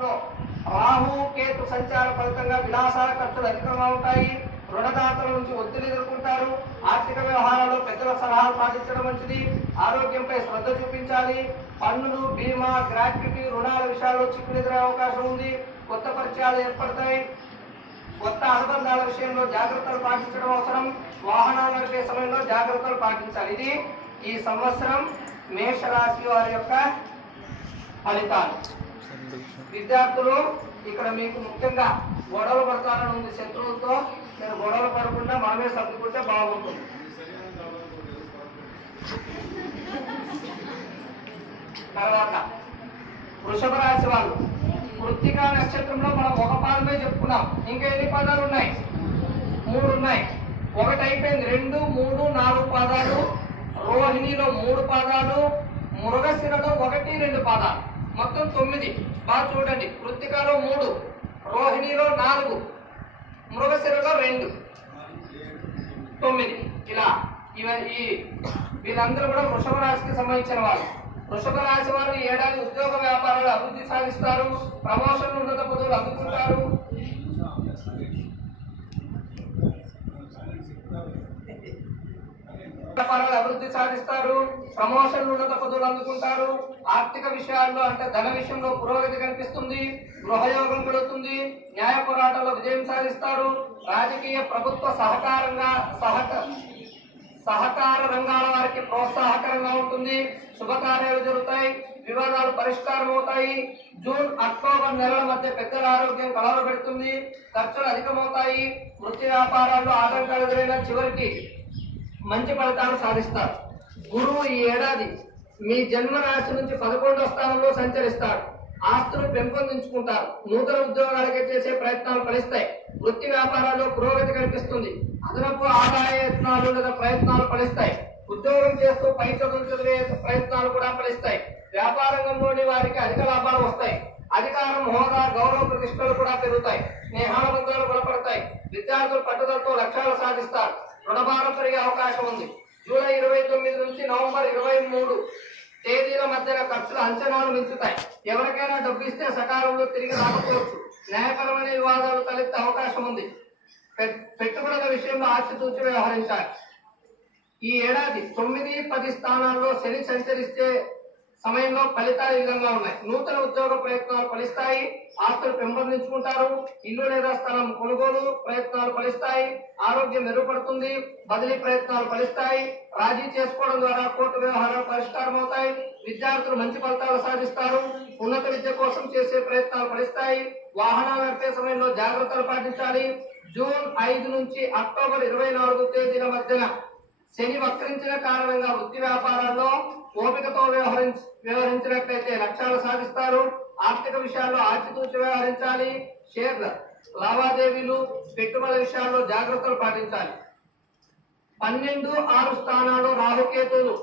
రాహు కేతు సంచార ఫలితంగా విలాసాల ఖర్చులు అధికంగా ఉంటాయి. రుణదాతల నుంచి ఒత్తిడి ఎదుర్కొంటారు. ఆర్థిక వ్యవహారాల్లో పెద్దల సలహాలు పాటించడం మంచిది. ఆరోగ్యంపై శ్రద్ధ చూపించాలి. పన్నులు, బీమా, గ్రాట్యుటీ, రుణాల విషయాల్లో చిక్కులు ఎదురే అవకాశం ఉంది. కొత్త పరిచయాలు ఏర్పడతాయి. కొత్త అనుబంధాల విషయంలో జాగ్రత్తలు పాటించడం అవసరం. వాహనాలు నడిపే సమయంలో జాగ్రత్తలు పాటించాలి. ఇది ఈ సంవత్సరం మేషరాశి వారి యొక్క ఫలితాలు. విద్యార్థులు ఇక్కడ మీకు ముఖ్యంగా గొడవలు పడతారని ఉంది శత్రువులతో. నేను గొడవలు పడకుండా మనమే సర్దుకుంటే బాగుంటుంది. తర్వాత వృషభ రాశి వాళ్ళు కృత్తికా నక్షత్రంలో మనం ఒక పాదమే చెప్పుకున్నాం. ఇంకా ఎన్ని పాదాలు ఉన్నాయి? 3 ఉన్నాయి. ఒకటి అయిపోయింది. 2, 3, 4 పాదాలు. రోహిణిలో 3 పాదాలు. మృగశిరలో 1, 2 పాదాలు. మొత్తం 9. బాగా చూడండి. కృత్తికాలో 3, రోహిణిలో 4, మృగశిరలో 2, 9. ఇలా వీళ్ళందరూ కూడా వృషభ రాశికి సంబంధించిన వాళ్ళు. వృషభ రాశి వారు ఈ ఏడాది ఉద్యోగ వ్యాపారాలు అభివృద్ధి సాధిస్తారు. ప్రమోషన్, ఉన్నత పదవులు అందుకుంటారు. వ్యాపారాలు అభివృద్ధి సాధిస్తారు. ప్రమోషన్లు, ఉన్నత పదవులు అందుకుంటారు. ఆర్థిక విషయాల్లో అంటే ధన విషయంలో పురోగతి కనిపిస్తుంది. గృహయోగం కలుగుతుంది. న్యాయ పోరాటాల్లో విజయం సాధిస్తారు. రాజకీయ, ప్రభుత్వ సహకార రంగాల వారికి ప్రోత్సాహకరంగా ఉంటుంది. శుభకార్యాలు జరుగుతాయి. వివాదాలు పరిష్కారం అవుతాయి. జూన్, అక్టోబర్ నెలల మధ్య పెద్దల ఆరోగ్యం కలవరపెడుతుంది. ఖర్చులు అధికమవుతాయి. వృత్తి వ్యాపారాల్లో ఆటంకాలు ఎదురైన చివరికి మంచి ఫలితాలు సాధిస్తారు. గురువు ఈ ఏడాది మీ జన్మ రాశి నుంచి 11వ స్థానంలో సంచరిస్తాడు. ఆస్తులు పెంపొందించుకుంటారు. నూతన ఉద్యోగాలకే చేసే ప్రయత్నాలు ఫలిస్తాయి. వృత్తి వ్యాపారాల్లో పురోగతి కనిపిస్తుంది. అదనపు ఆదాయ యత్నాలు లేదా ప్రయత్నాలు ఫలిస్తాయి. ఉద్యోగం చేస్తూ పై చదువులు చదివే ప్రయత్నాలు కూడా ఫలిస్తాయి. వ్యాపార రంగంలోని వారికి అధిక లాభాలు వస్తాయి. అధికారం, హోదా, గౌరవ ప్రతిష్టలు కూడా పెరుగుతాయి. స్నేహాల బంధాలు బలపడతాయి. విద్యార్థులు పట్టుదలతో లక్ష్యాలు సాధిస్తారు. రుణభారం పెరిగే అవకాశం ఉంది. జూలై 29 నుంచి నవంబర్ 23 తేదీల మధ్యన ఖర్చుల అంచనాలు మించుతాయి. ఎవరికైనా డబ్బు ఇస్తే సకాలంలో తిరిగి రాకపోవచ్చు. న్యాయపరమైన వివాదాలు తలెత్తే అవకాశం ఉంది. పెట్టుబడుల విషయంలో ఆచితూచి వ్యవహరించాలి. ఈ ఏడాది 9, 10 స్థానాల్లో శని సంచరిస్తే సమయంలో ఫలితాలు ఈ విధంగా ఉన్నాయి. నూతన ఉద్యోగ ప్రయత్నాలు ఫలిస్తాయి. ఆస్తులు పెంపొందించుకుంటారు. ఇల్లు లేదా స్థలం కొనుగోలు ప్రయత్నాలు ఫలిస్తాయి. ఆరోగ్యం మెరుగుపడుతుంది. బదిలీ ప్రయత్నాలు ఫలిస్తాయి. రాజీ చేసుకోవడం ద్వారా కోర్టు వ్యవహారాలు పరిష్కారం అవుతాయి. విద్యార్థులు మంచి ఫలితాలు సాధిస్తారు. ఉన్నత విద్య కోసం చేసే ప్రయత్నాలు ఫలిస్తాయి. వాహనాలు నడిపే సమయంలో జాగ్రత్తలు పాటించాలి. జూన్ 5 నుంచి అక్టోబర్ 24 తేదీల మధ్యన శని వక్రించిన కారణంగా వృత్తి వ్యాపారాల్లో ఓపికతో వ్యవహరించినట్లయితే లక్ష్యాలు సాధిస్తారు. ఆర్థిక విషయాల్లో ఆచితూచి వ్యవహరించాలి. షేర్ల లావాదేవీలు, పెట్టుబడుల విషయాల్లో జాగ్రత్తలు పాటించాలి. 12, 6 స్థానాల్లో రాహుకేతువులు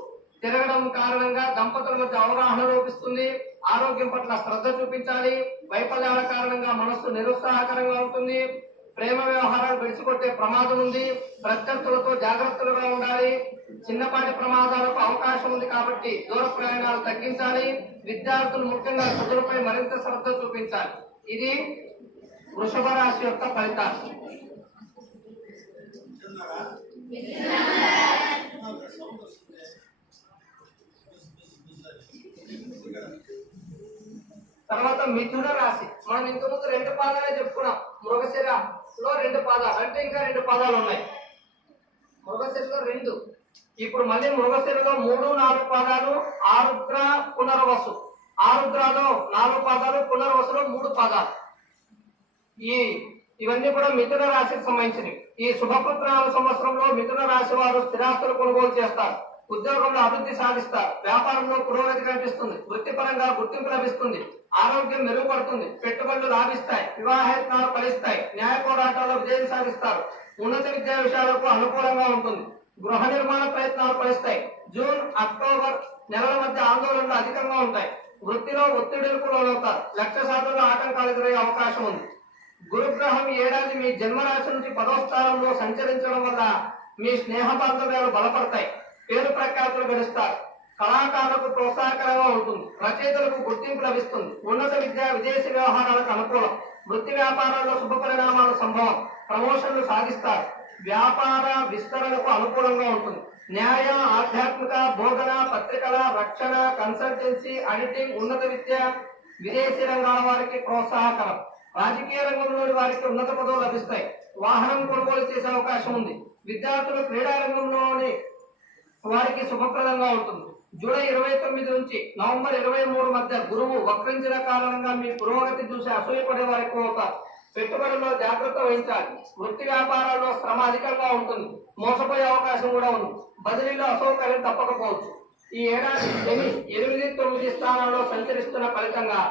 తిరగడం కారణంగా దంపతుల మధ్య అవగాహన లోపిస్తుంది. ఆరోగ్యం పట్ల శ్రద్ధ చూపించాలి. వైఫల్యాల కారణంగా మనస్సు నిరుత్సాహకరంగా ఉంటుంది. ప్రేమ వ్యవహారాలు విడిచికొట్టే ప్రమాదం ఉంది. ప్రత్యర్థులతో జాగ్రత్తలుగా ఉండాలి. చిన్నపాటి ప్రమాదాలకు అవకాశం ఉంది కాబట్టి దూర ప్రయాణాలు తగ్గించాలి. విద్యార్థులు ముఖ్యంగా చదువులపై మరింత శ్రద్ధ చూపించాలి. ఇది వృషభ రాశి యొక్క ఫలితాలు. తర్వాత మిథున రాశి. మనం ఇంతకుముందు 2 పాదాలే చెప్పుకున్నాం. మృగశిరలో 2 పాదాలు అంటే ఇంకా 2 పాదాలు ఉన్నాయి. మృగశిరలో 2. ఇప్పుడు మళ్ళీ మృగశిరలో 3, 4 పాదాలు. ఆరుద్ర, పునర్వసు. ఆరుద్రలో 4 పాదాలు, పునర్వసులో 3 పాదాలు. ఇవన్నీ కూడా మిథున రాశికి సంబంధించినవి. ఈ శుభకృత్నామ సంవత్సరంలో మిథున రాశి వారు స్థిరాస్తులు కొనుగోలు చేస్తారు. ఉద్యోగంలో అభివృద్ధి సాధిస్తారు. వ్యాపారంలో పురోగతి కనిపిస్తుంది. వృత్తిపరంగా గుర్తింపు లభిస్తుంది. ఆరోగ్యం మెరుగుపడుతుంది. పెట్టుబడులు లాభిస్తాయి. వివాహయత్నాలు ఫలిస్తాయి. న్యాయ పోరాటాల్లో విజయం సాధిస్తారు. ఉన్నత విద్యా విషయాలకు అనుకూలంగా ఉంటుంది. గృహ నిర్మాణ ప్రయత్నాలు ఫలిస్తాయి. జూన్, అక్టోబర్ నెలల మధ్య ఆందోళనలు అధికంగా ఉంటాయి. వృత్తిలో ఒత్తిడులకు లోనవుతారు. లక్ష్య సాధనలో ఆటంకాలు ఎదురయ్యే అవకాశం ఉంది. గురుగ్రహం ఏడాది మీ జన్మరాశి నుంచి 10వ స్థానంలో సంచరించడం వల్ల మీ స్నేహ బాంధవ్యాలు బలపడతాయి. పేరు ప్రఖ్యాతులు గడుస్తారు. కళాకారులకు ప్రోత్సాహకరంగా ఉంటుంది. రచయితలకు గుర్తింపు లభిస్తుంది. ఉన్నత విద్య విదేశీ వ్యవహారాలకు అనుకూలం. వృత్తి వ్యాపారాల్లో శుభ పరిణామాలు సంభవం. ప్రమోషన్లు సాధిస్తారు. వ్యాపార విస్తరణకు అనుకూలంగా ఉంటుంది. న్యాయ, ఆధ్యాత్మిక, బోధన, పత్రికల, రక్షణ, కన్సల్టెన్సీ, ఆడిటింగ్, ఉన్నత విద్య విదేశీ రంగాల వారికి ప్రోత్సాహకరం. రాజకీయ రంగంలోని వారికి ఉన్నత పదవులు లభిస్తాయి. వాహనం కొనుగోలు చేసే అవకాశం ఉంది. విద్యార్థులు క్రీడా రంగంలోని వారికి శుభప్రదంగా ఉంటుంది. జూలై 29 నుంచి నవంబర్ 23 మధ్య గురువు వక్రించిన కారణంగా మీ పురోగతి చూసి అసూయపడే వారికి అవుతారు. పెట్టుబడుల్లో జాగ్రత్త వహించాలి. వృత్తి వ్యాపారాల్లో శ్రమ అధికంగా ఉంటుంది. మోసపోయే అవకాశం కూడా ఉంది. బదిలీలో అసౌకర్యం తప్పకపోవచ్చు. ఈ ఏడాది శని 8, 9 స్థానాల్లో సంచరిస్తున్న ఫలితంగా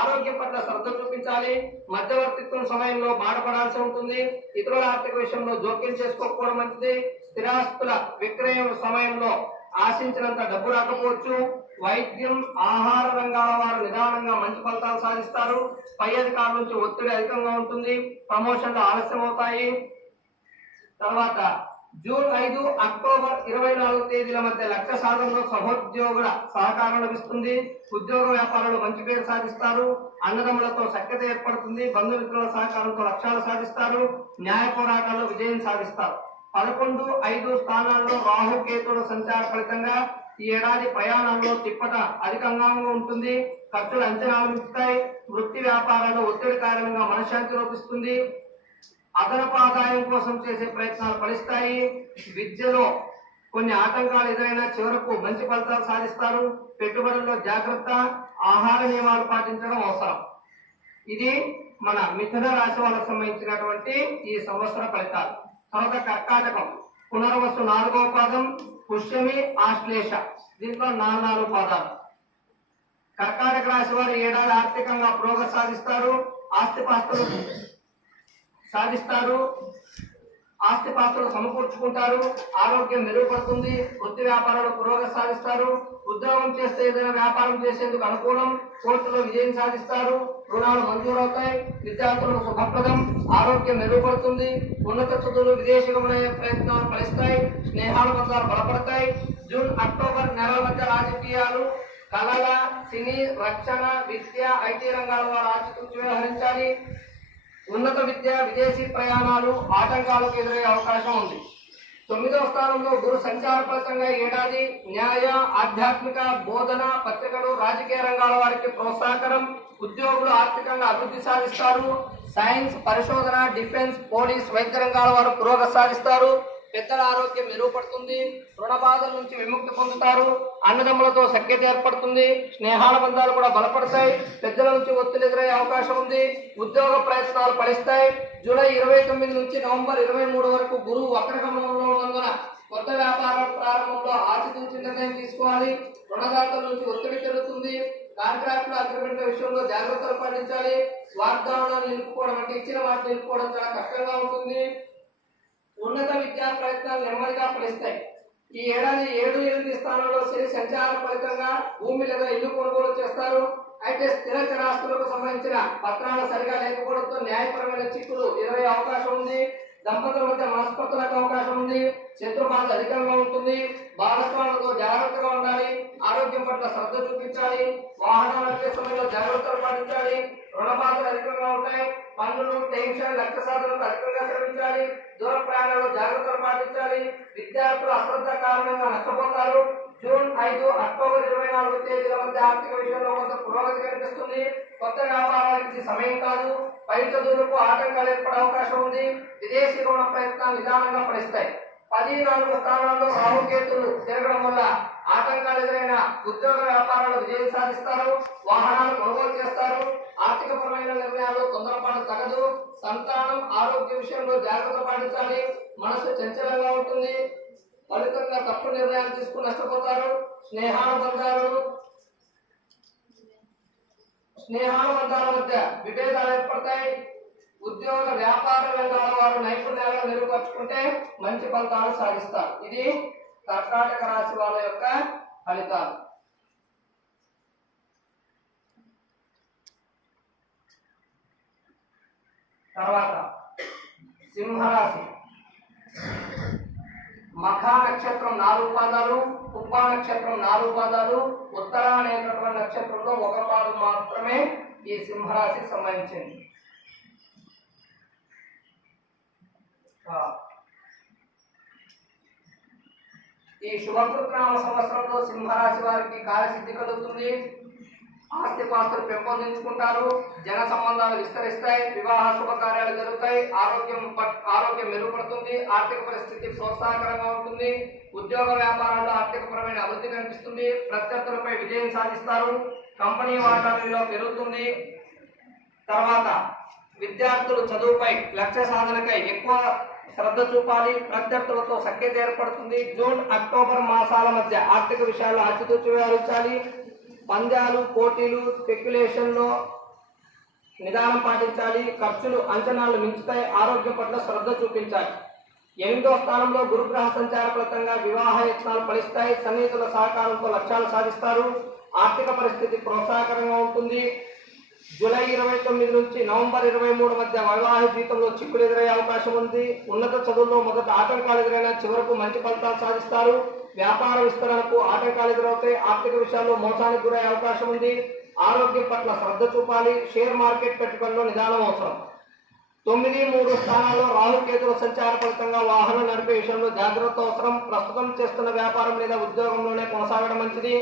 ఆరోగ్యం పట్ల శ్రద్ధ చూపించాలి. మధ్యవర్తిత్వం సమయంలో బాధపడాల్సి ఉంటుంది. ఇతరుల ఆర్థిక విషయంలో జోక్యం చేసుకోకపోవడం మంచిది. స్థిరాస్తుల విక్రయం సమయంలో ఆశించినంత డబ్బు రాకపోవచ్చు. వైద్యం, ఆహార రంగాల వారు నిదానంగా మంచి ఫలితాలు సాధిస్తారు. పై అధికారుల నుంచి ఒత్తిడి అధికంగా ఉంటుంది. ప్రమోషన్లు ఆలస్యం అవుతాయి. తర్వాత జూన్ 5, అక్టోబర్ 24 తేదీల మధ్య లక్ష్య సాధనలో సహోద్యోగుల సహకారం లభిస్తుంది. ఉద్యోగ వ్యాపారాలు మంచి పేరు సాధిస్తారు. అన్నదమ్ములతో సఖ్యత ఏర్పడుతుంది. బంధుమిత్రుల సహకారంతో లక్ష్యాలు సాధిస్తారు. న్యాయ పోరాటాల్లో విజయం సాధిస్తారు. 11, 5 స్థానాల్లో రాహు కేతువుల సంచార ఫలితంగా ఈ ఏడాది ప్రయాణాల్లో తిప్పట అధికంగా ఉంటుంది. ఖర్చులు అంచనాలు మించుతాయి. వృత్తి వ్యాపారాల్లో ఒత్తిడి కారణంగా మనశ్శాంతి లోపిస్తుంది. అదనపు ఆదాయం కోసం చేసే ప్రయత్నాలు ఫలిస్తాయి. విద్యలో కొన్ని ఆటంకాలు ఎదురైనా చివరకు మంచి ఫలితాలు సాధిస్తారు. పెట్టుబడుల్లో జాగ్రత్త, ఆహార నియమాలు పాటించడం అవసరం. ఇది మన మిథున రాశి వాళ్ళకు సంబంధించినటువంటి ఈ సంవత్సర ఫలితాలు. తర్వాత కర్కాటకం, పునర్వసు 4వ పాదం, పుష్యమి, ఆశ్లేష, దీంట్లో 4 పాదాలు. కర్కాటక రాశి వారు ఏడాది ఆర్థికంగా పురోగతి సాధిస్తారు. ఆస్తిపాస్తులు సమకూర్చుకుంటారు. ఆరోగ్యం మెరుగుపడుతుంది. వృత్తి వ్యాపారాలు పురోగతి సాధిస్తారు. ఉద్యోగం చేస్తే ఏదైనా వ్యాపారం చేసేందుకు అనుకూలం. కోర్టులో విజయం సాధిస్తారు. రుణాలు మంజూరవుతాయి. విద్యార్థులకు శుభప్రదం. ఆరోగ్యం మెరుగుపడుతుంది. ఉన్నత చదువులు, విదేశీ గమన ప్రయత్నాలు ఫలిస్తాయి. స్నేహాల బంధాలు బలపడతాయి. జూన్, అక్టోబర్ నెలల మధ్య రాజకీయాలు, కళల, సినీ, రక్షణ, విద్య, ఐటీ రంగాల వారు ఆచితూచి వ్యవహరించాలి. ఉన్నత విద్య, విదేశీ ప్రయాణాలు ఆటంకాలకు ఎదురయ్యే అవకాశం ఉంది. 9వ స్థానంలో గురు సంచార ఫలితంగా ఏడాది న్యాయ, ఆధ్యాత్మిక, బోధన, పత్రికలు, రాజకీయ రంగాల వారికి ప్రోత్సాహకరం. ఉద్యోగులు ఆర్థికంగా అభివృద్ధి సాధిస్తారు. సైన్స్, పరిశోధన, డిఫెన్స్, పోలీస్, వైద్య రంగాల వారు పురోగతి సాధిస్తారు. పెద్దల ఆరోగ్యం మెరుగుపడుతుంది. రుణ బాధల నుంచి విముక్తి పొందుతారు. అన్నదమ్ములతో సఖ్యత ఏర్పడుతుంది. స్నేహాల బంధాలు కూడా బలపడతాయి. పెద్దల నుంచి ఒత్తిడి ఎదురయ్యే అవకాశం ఉంది. ఉద్యోగ ప్రయత్నాలు ఫలిస్తాయి. జూలై 29 నుంచి నవంబర్ 23 వరకు గురువు వక్రగమనంలో ఉన్నందున కొత్త వ్యాపారాల ప్రారంభంలో ఆచితూచి నిర్ణయం తీసుకోవాలి. రుణదాతల నుంచి ఒత్తిడి పెరుగుతుంది. కాంట్రాక్టుల అగ్రిమెంట్ల విషయంలో జాగ్రత్తలు పాటించాలి. వాగ్దానాలు నిలుపుకోవడం అంటే ఇచ్చిన మాట నిలుపుకోవడం చాలా కష్టంగా ఉంటుంది. ఉన్నత విద్యా ప్రయత్నాలు నెమ్మదిగా ఫలిస్తాయి. ఈ ఏడాది 7, 8 స్థానాల్లో శని సంచార ఫలితంగా భూమి లేదా ఇల్లు కొనుగోలు చేస్తారు. అయితే స్థిర చరాస్తులకు సంబంధించిన పత్రాలు సరిగా లేకపోవడంతో న్యాయపరమైన చిక్కులు ఎదురయ్యే అవకాశం ఉంది. దంపతుల మధ్య మనస్పర్ధలకు అవకాశం ఉంది. శత్రు బాధ అధికంగా ఉంటుంది. భాగస్వాములతో జాగ్రత్తగా ఉండాలి. ఆరోగ్యం పట్ల శ్రద్ధ చూపించాలి. వాహనాల నడిపే సమయంలో జాగ్రత్తలు పాటించాలి. రుణ బాధలు అధికంగా ఉంటాయి. పన్నులు, టెన్షన్, లక్ష్య సాధనకు అధికంగా శ్రమించాలి. దూర ప్రయాణాల్లో జాగ్రత్తలు పాటించాలి. విద్యార్థులు అశ్రద్ధ కారణంగా నష్టపోతారు. జూన్ 5, అక్టోబర్ 24 తేదీల మధ్య ఆర్థిక విషయంలో కొంత పురోగతి కనిపిస్తుంది. కొత్త వ్యాపారాలకు ఇది సమయం కాదు. పై చదువులకు ఆటంకాలు ఏర్పడే అవకాశం ఉంది. విదేశీ రుణ ప్రయత్నాలు నిదానంగా ఫలిస్తాయి. 14 స్థానాల్లో రాహుకేతులు తిరగడం వల్ల ఆటంకాలు ఎదురైన ఉద్యోగ వ్యాపారాలు విజయం సాధిస్తారు. వాహనాలు కొనుగోలు చేస్తారు. ఆర్థికపరమైన నిర్ణయాల్లో తొందరపాటు తగదు. సంతానం, ఆరోగ్య విషయంలో జాగ్రత్త పాటించాలి. మనసు చంచలంగా ఉంటుంది. ఫలితంగా తప్పు నిర్ణయాలు తీసుకుని నష్టపోతారు. స్నేహాల బంధాల మధ్య విభేదాలు ఏర్పడతాయి. ఉద్యోగ వ్యాపార రంగాల వారు నైపుణ్యాలను మెరుగుపరుచుకుంటే మంచి ఫలితాలు సాధిస్తారు. ఇది కర్కాటక రాశి వాళ్ళ యొక్క ఫలితాలు. తర్వాత సింహరాశి, మఖా నక్షత్రం 4 పాదాలు, పుబ్బ నక్షత్రం 4 పాదాలు, ఉత్తర అనేటటువంటి నక్షత్రంలో 1 పాదం మాత్రమే ఈ సింహరాశికి సంబంధించింది. ఈ శుభకృతనామ సంవత్సరంలో సింహరాశి వారికి కార్యసిద్ధి కలుగుతుంది. ఆస్తిపాస్తులు పెంపొందించుకుంటారు, జన సంబంధాలు విస్తరిస్తాయి, వివాహ శుభకార్యాలు జరుగుతాయి, ఆరోగ్యం మెరుగుపడుతుంది, ఆర్థిక పరిస్థితి ప్రోత్సాహకరంగా ఉంటుంది, ఉద్యోగ వ్యాపారాల్లో ఆర్థికపరమైన అభివృద్ధి కనిపిస్తుంది, ప్రత్యర్థులపై విజయం సాధిస్తారు, కంపెనీ వాటా విలువ పెరుగుతుంది. తర్వాత విద్యార్థులు చదువుపై లక్ష్య సాధనకై ఎక్కువ శ్రద్ధ చూపాలి, ప్రత్యర్థులతో సఖ్యత ఏర్పడుతుంది. జూన్ అక్టోబర్ మాసాల మధ్య ఆర్థిక విషయాల్లో ఆచితూచి వ్యవహరించాలి. పంద్యాలు పోటీలు స్పెక్యులేషన్లో నిదానం పాటించాలి, ఖర్చులు అంచనాలు మించుతాయి, ఆరోగ్యం పట్ల శ్రద్ధ చూపించాలి. 8వ స్థానంలో గురుగ్రహ సంచార ఫలితంగా వివాహ యత్నాలు ఫలిస్తాయి, సన్నిహితుల సహకారంతో లక్ష్యాలు సాధిస్తారు, ఆర్థిక పరిస్థితి ప్రోత్సాహకరంగా ఉంటుంది. జూలై 29 నుంచి నవంబర్ 23 మధ్య వైవాహిక జీవితంలో చిక్కులు ఎదురయ్యే అవకాశం ఉంది. ఉన్నత చదువుల్లో మొదట ఆటంకాలు ఎదురైనా చివరకు మంచి ఫలితాలు సాధిస్తారు. వ్యాపార విస్తరణకు ఆటంకాలు ఎదురవుతాయి, ఆర్థిక విషయాల్లో మోసానికి గురయ్యే అవకాశం ఉంది. ఆరోగ్యం పట్ల శ్రద్ధ చూపాలి, షేర్ మార్కెట్ పెట్టుబడిలో నిదానం అవసరం. 9, 3 స్థానాల్లో రాహుకేతుల సంచార ఫలితంగా వాహనం నడిపే విషయంలో జాగ్రత్త అవసరం. ప్రస్తుతం చేస్తున్న వ్యాపారం లేదా ఉద్యోగంలోనే కొనసాగడం మంచిది.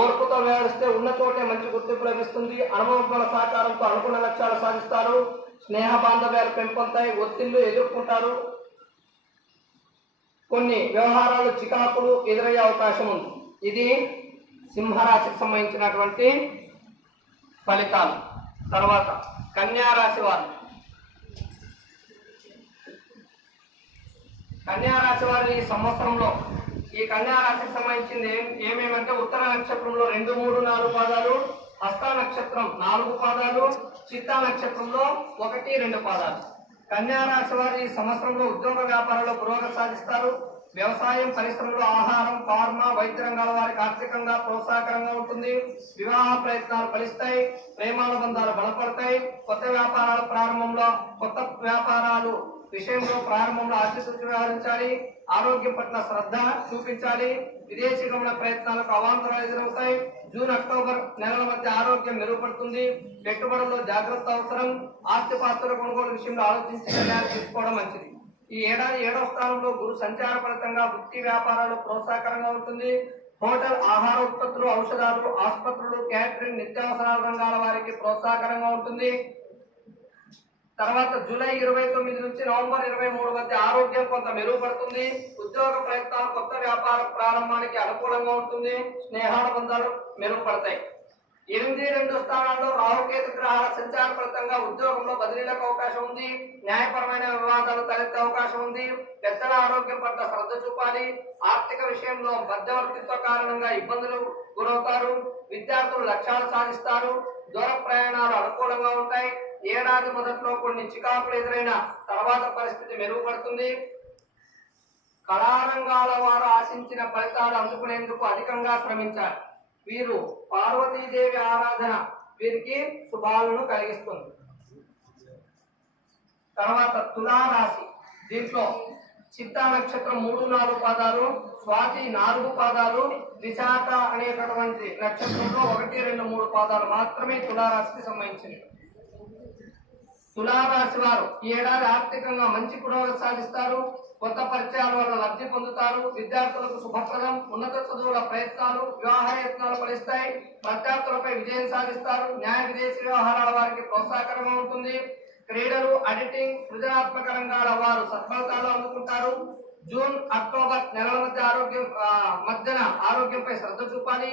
ఓర్పుతో వ్యవహరిస్తే ఉన్న చోటే మంచి గుర్తింపు లభిస్తుంది. అనుభవజ్ఞుల సహకారంతో అనుకున్న లక్ష్యాలు సాధిస్తారు, స్నేహ బాంధవ్యాలు పెంపొందుతాయి, ఒత్తిళ్లు ఎదుర్కొంటారు. కొన్ని వ్యవహారాలు చికాకులు ఎదురయ్యే అవకాశం ఉంది. ఇది సింహరాశికి సంబంధించినటువంటి ఫలితాలు. తర్వాత కన్యా రాశి వారు. కన్యా రాశి వారి ఈ సంవత్సరంలో ఈ కన్యా రాశికి సంబంధించింది ఏమేమంటే ఉత్తర నక్షత్రంలో 2, 3, 4 పాదాలు, హస్త నక్షత్రం 4 పాదాలు, చిత్తా నక్షత్రంలో 1, 2 పాదాలు. కన్యా రాశి వారి ఈ సంవత్సరంలో ఉద్యోగ వ్యాపారంలో పురోగతి సాధిస్తారు. వ్యవసాయం, పరిశ్రమలు, ఆహారం, ఫార్మా, వైద్య రంగాల వారికి ఆర్థికంగా ప్రోత్సాహకరంగా ఉంటుంది. వివాహ ప్రయత్నాలు ఫలిస్తాయి, ప్రేమానుబంధాలు బలపడతాయి. కొత్త వ్యాపారాలు విషయంలో ప్రారంభంలో ఆచితూచి వ్యవహరించాలి, ఆరోగ్యం పట్ల శ్రద్ధ చూపించాలి. విదేశీ గమన ప్రయత్నాలకు అవాంతరాలు ఎదురవుతాయి. జూన్ అక్టోబర్ నెలల మధ్య ఆరోగ్యం మెరుగుపడుతుంది. పెట్టుబడుల్లో జాగ్రత్త అవసరం. ఆస్తిపాస్తుల కొనుగోలు విషయంలో ఆలోచించి నిర్ణయాలు తీసుకోవడం మంచిది. ఈ ఏడాది 7వ స్థానంలో గురు సంచార ఫలితంగా వృత్తి వ్యాపారాలు ప్రోత్సాహకరంగా ఉంటుంది. హోటల్, ఆహార ఉత్పత్తులు, ఔషధాలు, ఆసుపత్రులు, క్యాటరింగ్, నిత్యావసరాల రంగాల వారికి ప్రోత్సాహకరంగా ఉంటుంది. తర్వాత జూలై 29 నుంచి నవంబర్ 23 మధ్య ఆరోగ్యం కొంత మెరుగుపడుతుంది. ఉద్యోగ ప్రయత్నాలు, కొత్త వ్యాపార ప్రారంభానికి అనుకూలంగా ఉంటుంది. స్నేహానుబంధాలు మెరుగుపడతాయి. 8, 2 స్థానాల్లో రాహుకేతు గ్రహాల సంచార ఫలితంగా ఉద్యోగంలో బదిలీలకు అవకాశం ఉంది. న్యాయపరమైన వివాదాలు తలెత్తే అవకాశం ఉంది. పెద్దల ఆరోగ్యం పట్ల శ్రద్ధ చూపాలి. ఆర్థిక విషయంలో మధ్యవర్తిత్వ కారణంగా ఇబ్బందులు గురవుతారు. విద్యార్థులు లక్ష్యాలు సాధిస్తారు. దూర ప్రయాణాలు అనుకూలంగా ఉంటాయి. ఏడాది మొదట్లో కొన్ని చికాకులు ఎదురైన తర్వాత పరిస్థితి మెరుగుపడుతుంది. కళారంగాల వారు ఆశించిన ఫలితాలు అందుకునేందుకు అధికంగా శ్రమించాలి. వీరు పార్వతీదేవి ఆరాధన వీరికి శుభాలను కలిగిస్తుంది. తర్వాత తులారాశి. దీంట్లో చిత్తా నక్షత్రం 3, 4 పాదాలు, స్వాతి 4 పాదాలు, విశాఖ అనేటటువంటి నక్షత్రంలో 1, 2, 3 పాదాలు మాత్రమే తులారాశికి సంబంధించింది. తులారాశి వారు ఈ ఏడాది ఆర్థికంగా మంచి పురోగతి సాధిస్తారు. కొత్త పరిచయాల వల్ల లబ్ధి పొందుతారు. విద్యార్థులకు శుభప్రదం. ఉన్నత చదువుల ప్రయత్నాలు, వివాహ యత్నాలు ఫలిస్తాయి. ప్రత్యర్థులపై విజయం సాధిస్తారు. న్యాయ విదేశీ వ్యవహారాల వారికి ప్రోత్సాహకరంగా ఉంటుంది. క్రీడలు, ఎడిటింగ్, సృజనాత్మక రంగాల వారు సత్ఫలితాలు అందుకుంటారు. జూన్ అక్టోబర్ నెలల మధ్యన ఆరోగ్యంపై శ్రద్ధ చూపాలి.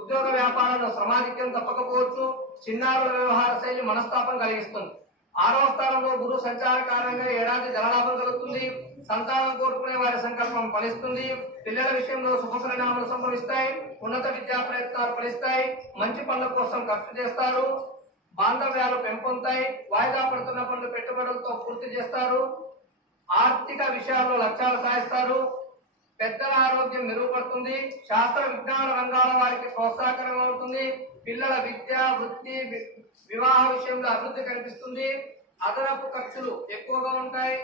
ఉద్యోగ వ్యాపారాల్లో శ్రమాధిక్యం తప్పకపోవచ్చు. చిన్నారుల వ్యవహార శైలి మనస్తాపం కలిగిస్తుంది. 6వ స్థానంలో గురు సంచార కారణంగా ఏడాది ధనలాభం కలుగుతుంది. సంతానం కోరుకునే వారి సంకల్పం ఫలిస్తుంది. పిల్లల విషయంలో శుభ పరిణామాలు సంభవిస్తాయి. ఉన్నత విద్యా ప్రయత్నాలు ఫలిస్తాయి. మంచి పనుల కోసం ఖర్చు చేస్తారు. బాంధవ్యాలు పెంపొందుతాయి. వాయిదా పడుతున్న పనులు పెట్టుబడులతో పూర్తి చేస్తారు. ఆర్థిక విషయాల్లో లక్ష్యాలు సాధిస్తారు. పెద్దల ఆరోగ్యం మెరుగుపడుతుంది. శాస్త్ర విజ్ఞాన రంగాల వారికి ప్రోత్సాహకరంగా ఉంటుంది. పిల్లల విద్య, వృత్తి, వివాహ విషయంలో అభివృద్ధి కనిపిస్తుంది. అదనపు ఖర్చులు ఎక్కువగా ఉంటాయి.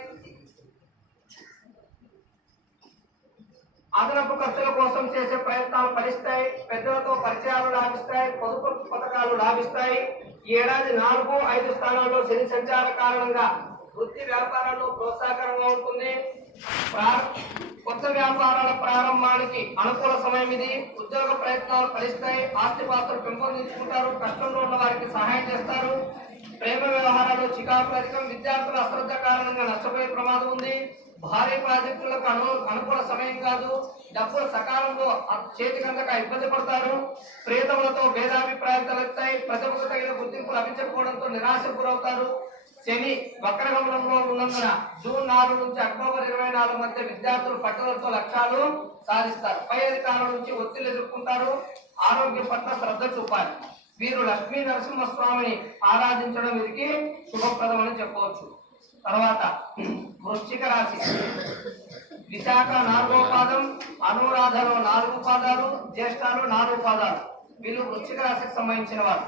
అదనపు ఖర్చుల కోసం చేసే ప్రయత్నాలు ఫలిస్తాయి. పెద్దలతో పరిచయాలు లాభిస్తాయి. పొదుపు పథకాలు లాభిస్తాయి. ఈ ఏడాది 4, 5 స్థానాల్లో శని సంచార కారణంగా వృత్తి వ్యాపారాల్లో ప్రోత్సాహకరంగా ఉంటుంది. కొత్త వ్యాపారాల ప్రారంభానికి అనుకూల సమయం ఇది. ఉద్యోగ ప్రయత్నాలు ఫలిస్తాయి. ఆస్తి పాత్రలు పెంపొందించుకుంటారు. కష్టంలో ఉన్న వారికి సహాయం చేస్తారు. ప్రేమ వ్యవహారాలు చికాకులు అధికం. విద్యార్థుల అశ్రద్ధ కారణంగా నష్టపోయే ప్రమాదం ఉంది. భారీ ప్రాజెక్టులకు అనుకూల సమయం కాదు. డబ్బులు సకాలంలో చేతికందక ఇబ్బంది పడతారు. ప్రియతములతో భేదాభిప్రాయాలు తలెత్తాయి. ప్రజలకు తగిన గుర్తింపు లభించకపోవడంతో నిరాశకు గురవుతారు. శని వక్రగమనంలో ఉన్నందున జూన్ 4 నుంచి అక్టోబర్ 24 మధ్య విద్యార్థులు పట్టుదలతో లక్ష్యాలు సాధిస్తారు. పై అధికారుల నుంచి ఒత్తిళ్లు ఎదుర్కొంటారు. ఆరోగ్యం పట్ల శ్రద్ధ చూపాలి. వీరు లక్ష్మీ నరసింహస్వామిని ఆరాధించడం వీరికి శుభప్రదమని చెప్పవచ్చు. తర్వాత వృశ్చిక రాశి. విశాఖ 4వ పాదం, అనురాధలో 4 పాదాలు, జ్యేష్ఠాలు 4 పాదాలు. వీళ్ళు వృశ్చిక రాశికి సంబంధించిన వారు.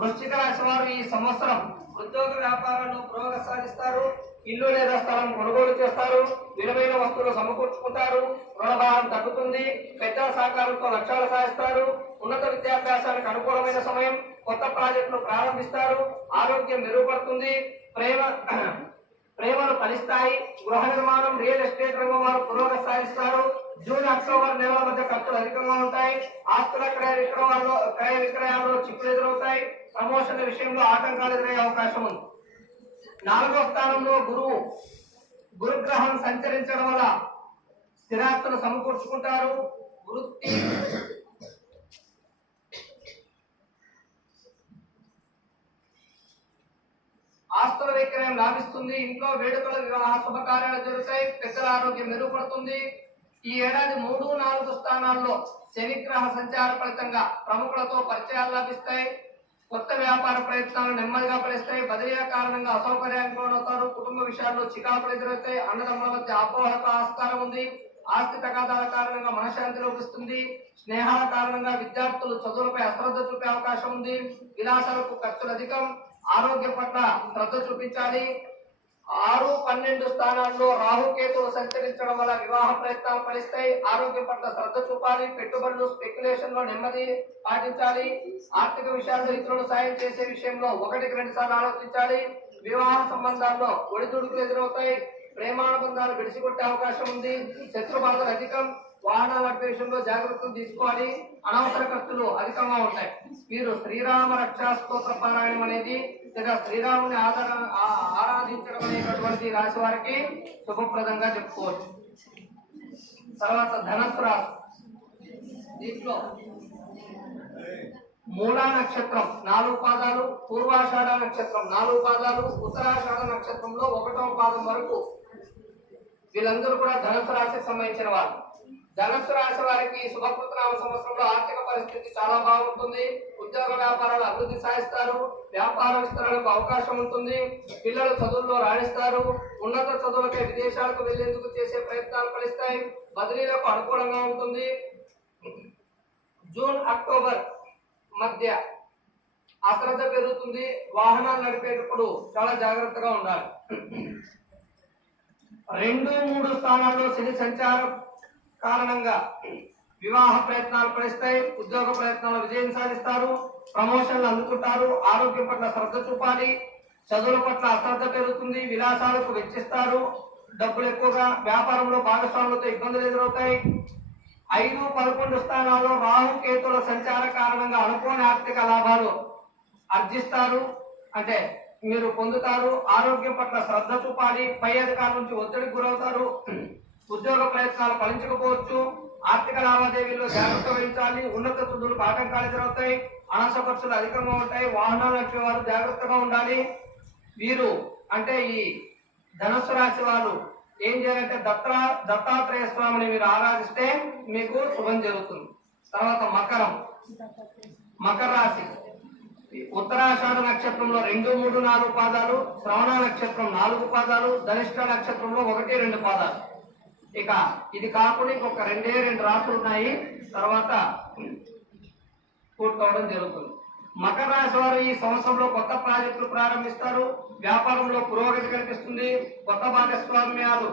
వృశ్చిక రాశి వారు ఈ సంవత్సరం ఉద్యోగ వ్యాపారాల్లో పురోగతి సాధిస్తారు. ఇల్లు లేదా స్థలం కొనుగోలు చేస్తారు. విలువైన వస్తువులు సమకూర్చుకుంటారు. రుణభారం తగ్గుతుంది. పెద్దల సహకారంతో లక్ష్యాలు సాధిస్తారు. ఉన్నత విద్యాభ్యాసానికి అనుకూలమైన సమయం. కొత్త ప్రాజెక్టులు ప్రారంభిస్తారు. ఆరోగ్యం మెరుగుపడుతుంది. ప్రేమలు ఫలిస్తాయి. గృహ నిర్మాణం, రియల్ ఎస్టేట్ రంగం వారు పురోగతి సాధిస్తారు. జూన్, అక్టోబర్ నెలల మధ్య ఖర్చులు అధికంగా ఉంటాయి. ఆస్తుల క్రయ విక్రయాల్లో చిక్కులు ఎదురవుతాయి. ప్రమోషన్ల విషయంలో ఆటంకాలు ఎదురయ్యే అవకాశం ఉంది. 4వ స్థానంలో గురుగ్రహం సంచరించడం వల్ల స్థిరాస్తులు సమకూర్చుకుంటారు. వృత్తి ఆస్తుల విక్రయం లాభిస్తుంది. ఇంట్లో వేడుకల, వివాహ శుభకార్యాలు జరుగుతాయి. పెద్దల ఆరోగ్యం మెరుగుపడుతుంది. ఈ ఏడాది 3, 4 స్థానాల్లో శనిగ్రహ సంచార ఫలితంగా ప్రముఖులతో పరిచయాలు లభిస్తాయి. కొత్త వ్యాపార ప్రయత్నాలు నెమ్మదిగా ఫలిస్తాయి. బదిలీల కారణంగా అసౌకర్యానికి లోనవుతారు. కుటుంబ విషయాల్లో చికాకులు ఎదురవుతాయి. అన్నదమ్ముల మధ్య అపోహలకు ఆస్కారం ఉంది. ఆస్తి తగాదాల కారణంగా మనశ్శాంతి లోపిస్తుంది. స్నేహాల కారణంగా విద్యార్థులు చదువులపై అశ్రద్ధ చూపే అవకాశం ఉంది. విలాసాలకు ఖర్చులు అధికం. ఆరోగ్యం పట్ల శ్రద్ధ చూపించాలి. 6, 12 స్థానాల్లో రాహుకేతువులు సంచరించడం వల్ల వివాహ ప్రయత్నాలు ఫలిస్తాయి. ఆరోగ్యం పట్ల శ్రద్ధ చూపాలి. పెట్టుబడులు, స్పెక్యులేషన్ లో నెమ్మది పాటించాలి. ఆర్థిక విషయాల్లో ఇతరులు సాయం చేసే విషయంలో 1కి 2 సార్లు ఆలోచించాలి. వివాహ సంబంధాల్లో ఒడిదుడుకులు ఎదురవుతాయి. ప్రేమానుబంధాలు విడిచికొట్టే అవకాశం ఉంది. శత్రు బాధలు అధికం. వాహనాల నడిపే విషయంలో జాగ్రత్తలు తీసుకోవాలి. అనవసర ఖర్చులు అధికంగా ఉంటాయి. వీరు శ్రీరామ రక్షా స్తోత్ర పారాయణం అనేది లేదా శ్రీరాముని ఆరాధించడం అనేటటువంటి రాశి వారికి శుభప్రదంగా చెప్పుకోవచ్చు. తర్వాత ధనస్సు రాశి. దీంట్లో మూలా నక్షత్రం 4 పాదాలు, పూర్వాషాఢ నక్షత్రం 4 పాదాలు, ఉత్తరాషాఢ నక్షత్రంలో 1వ పాదం వరకు వీళ్ళందరూ కూడా ధనుసు రాశికి సంబంధించిన వారు. ధనుసు రాశి వారికి శుభకృతనామ సంవత్సరంలో ఆర్థిక పరిస్థితి చాలా బాగుంటుంది. ఉద్యోగ వ్యాపారాలు అభివృద్ధి సాధిస్తారు. వ్యాపార విస్తరణకు అవకాశం ఉంటుంది. పిల్లలు చదువుల్లో రాణిస్తారు. ఉన్నత చదువులకై విదేశాలకు వెళ్లేందుకు చేసే ప్రయత్నాలు ఫలిస్తాయి. బదిలీలకు అనుకూలంగా ఉంటుంది. జూన్, అక్టోబర్ మధ్య అశ్రద్ధ పెరుగుతుంది. వాహనాలు నడిపేటప్పుడు చాలా జాగ్రత్తగా ఉండాలి. 2, 3 స్థానాల్లో శని సంచారం కారణంగా వివాహ ప్రయత్నాలు ఫలిస్తాయి. ఉద్యోగ ప్రయత్నాలు విజయం సాధిస్తారు. ప్రమోషన్లు అందుకుంటారు. ఆరోగ్యం పట్ల శ్రద్ధ చూపాలి. చదువుల పట్ల అశ్రద్ధ పెరుగుతుంది. విలాసాలకు వెచ్చిస్తారు. డబ్బులు ఎక్కువగా. వ్యాపారంలో భాగస్వాములతో ఇబ్బందులు ఎదురవుతాయి. 5, 11 స్థానాల్లో రాహుకేతుల సంచార కారణంగా అనుకోని ఆర్థిక లాభాలు ఆర్జిస్తారు, అంటే మీరు పొందుతారు. ఆరోగ్యం పట్ల శ్రద్ధ చూపాలి. పై అధికారుల నుంచి ఒత్తిడికి గురవుతారు. ఉద్యోగ ప్రయత్నాలు ఫలించకపోవచ్చు. ఆర్థిక లావాదేవీల్లో జాగ్రత్త వహించాలి. ఉన్నత చదువులకు ఆటంకాలు ఎదురవుతాయి. అనవసర ఖర్చులు అధికంగా ఉంటాయి. వాహనాలు నడిపే వారు జాగ్రత్తగా ఉండాలి. వీరు అంటే ఈ ధనుస్సు రాశి వారు ఏం చేయాలంటే దత్తాత్రేయ స్వామిని మీరు ఆరాధిస్తే మీకు శుభం జరుగుతుంది. తర్వాత మకర రాశి. ఉత్తరాషాఢ నక్షత్రంలో 2, 3, 4 పాదాలు, శ్రవణ నక్షత్రం 4 పాదాలు, ధనిష్ట నక్షత్రంలో 1, 2 పాదాలు. ఇక ఇది కాకుండా ఇంకొక 2 రాశులు ఉన్నాయి. తర్వాత పూర్తవడం జరుగుతుంది. మకర రాశి వారు ఈ సంవత్సరంలో కొత్త ప్రాజెక్టులు ప్రారంభిస్తారు. వ్యాపారంలో పురోగతి కనిపిస్తుంది. కొత్త భాగస్వామ్యాలు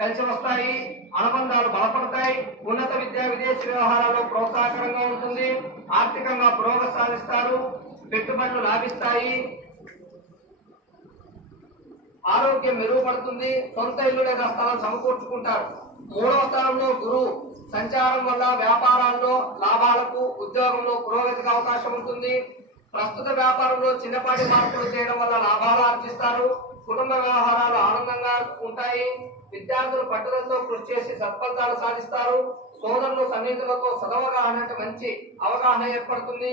కలిసి వస్తాయి, అనుబంధాలు బలపడతాయి, ఉన్నత విద్యా విదేశీ వ్యవహారాల్లో ప్రోత్సాహకరంగా ఉంటుంది, ఆర్థికంగా పురోగతి సాధిస్తారు, పెట్టుబడులు లాభిస్తాయి, ఆరోగ్యం మెరుగుపడుతుంది, సొంత ఇల్లు లేదా స్థలం సమకూర్చుకుంటారు. 3వ స్థానంలో గురువు సంచారం వల్ల వ్యాపారాల్లో లాభాలకు, ఉద్యోగంలో పురోగతికి అవకాశం ఉంటుంది. ప్రస్తుత వ్యాపారంలో చిన్నపాటి మార్పులు చేయడం వల్ల లాభాలు ఆర్జిస్తారు. కుటుంబ వ్యవహారాలు ఆనందంగా ఉంటాయి. విద్యార్థులు పట్టుదలతో కృషి చేసి సత్ఫలితాలు సాధిస్తారు. సోదరులు సన్నిహితులతో సదవగాహన మంచి అవగాహన ఏర్పడుతుంది.